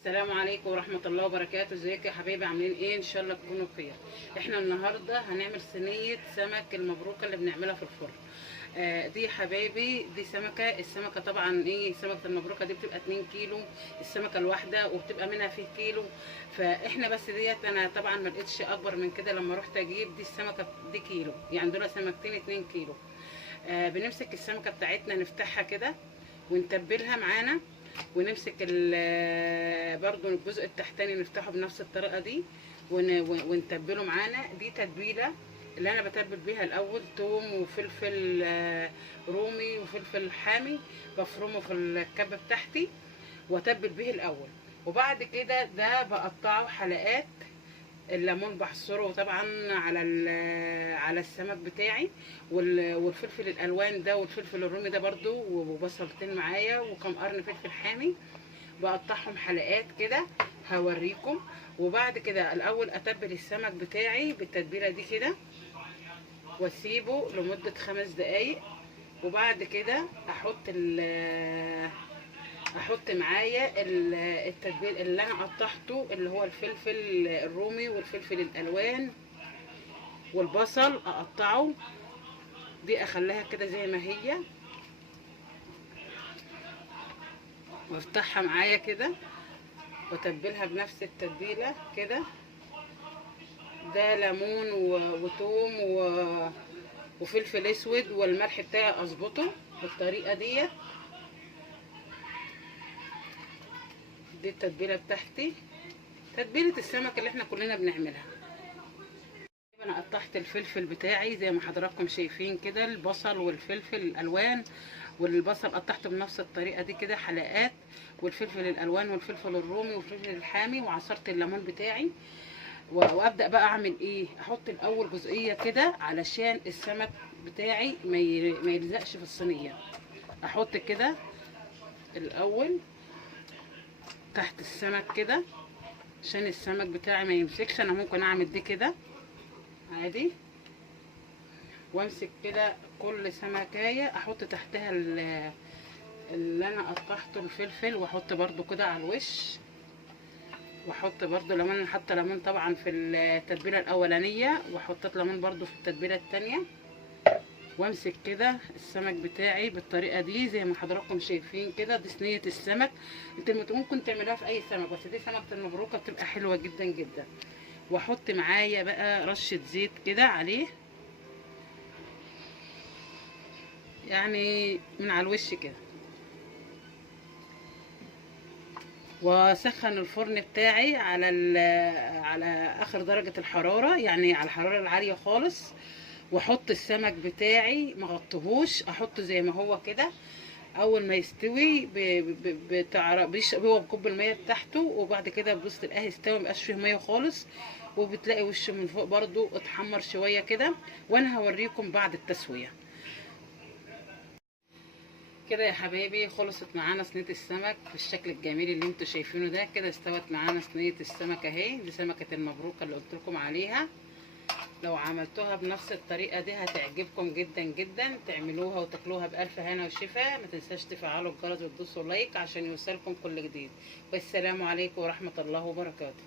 السلام عليكم ورحمة الله وبركاته. ازيكم يا حبايبي؟ عاملين ايه؟ ان شاء الله تكونوا بخير. احنا النهارده هنعمل صينية سمك المبروكة اللي بنعملها في الفرن. دي يا حبايبي دي السمكة طبعا سمكة المبروكة دي بتبقى 2 كيلو السمكة الواحدة، وبتبقى منها فيه كيلو. فاحنا بس ديت انا طبعا ما لقيتش اكبر من كده لما رحت اجيب. دي السمكة دي كيلو، يعني دول سمكتين 2 كيلو. بنمسك السمكة بتاعتنا نفتحها كده ونتبلها معانا، ونمسك برضو الجزء التحتاني نفتحه بنفس الطريقه دي ونتبله معانا. دي تتبيله اللي انا بتبل بيها الاول: توم وفلفل رومي وفلفل حامي، بفرمه في الكبه بتاعتي واتبل به الاول. وبعد كده ده بقطعه حلقات. الليمون بحصره طبعا على السمك بتاعي، والفلفل الالوان ده والفلفل الرومي ده برضو، وبصلتين معايا وكم قرن فلفل حامي بقطعهم حلقات كده هوريكم. وبعد كده الاول اتبل السمك بتاعي بالتتبيله دي كده واسيبه لمده 5 دقايق. وبعد كده احط معايا التتبيل اللي انا قطعته، اللي هو الفلفل الرومي والفلفل الالوان والبصل اقطعه. دي اخليها كده زي ما هي وافتحها معايا كده واتبلها بنفس التتبيله كده. ده ليمون وتوم وفلفل اسود، والملح بتاعي اظبطه بالطريقه ديت. دي التتبيله بتاعتي، تتبيله السمك اللي احنا كلنا بنعملها. انا قطعت الفلفل بتاعي زي ما حضراتكم شايفين كده، البصل والفلفل الالوان والبصل قطعته بنفس الطريقه دي كده حلقات، والفلفل الالوان والفلفل الرومي والفلفل الحامي، وعصرت الليمون بتاعي. وابدا بقى اعمل ايه؟ احط الاول جزئيه كده علشان السمك بتاعي ما يلزقش في الصينيه. احط كده الاول تحت السمك كده عشان السمك بتاعي ما يمسكش. انا ممكن اعمل دي كده عادي، وامسك كده كل سمكايه احط تحتها اللي انا قطعته الفلفل، واحط برضو كده على الوش، واحط برضو ليمون. انا حاطه ليمون طبعا في التتبيله الاولانيه، وحطيت ليمون برضو في التتبيله الثانيه. وامسك كده السمك بتاعي بالطريقه دي زي ما حضراتكم شايفين كده. دي صينيه السمك، انت ممكن تعملوها في اي سمك، بس دي سمكه المبروكه بتبقى حلوه جدا جدا. واحط معايا بقى رشه زيت كده عليه، يعني من على الوش كده. واسخن الفرن بتاعي على اخر درجه الحراره، يعني على الحراره العاليه خالص. واحط السمك بتاعي مغطيهوش، احطه زي ما هو كده. اول ما يستوي هو بكب الميه بتاعته، وبعد كده بتبص تلاقيه استوى مبقاش فيه ميه خالص، وبتلاقي وشه من فوق برضو اتحمر شويه كده. وانا هوريكم بعد التسويه. كده يا حبايبي خلصت معانا صينيه السمك بالشكل الجميل اللي انتوا شايفينه ده كده. استوت معانا صينيه السمك اهي. دي سمكه المبروكه اللي قلت لكم عليها. لو عملتوها بنفس الطريقه دي هتعجبكم جدا جدا. تعملوها وتاكلوها بالف هنا وشفا. ما تنساش تفعلوا الجرس وتدوسوا لايك عشان يوصلكم كل جديد. والسلام عليكم ورحمه الله وبركاته.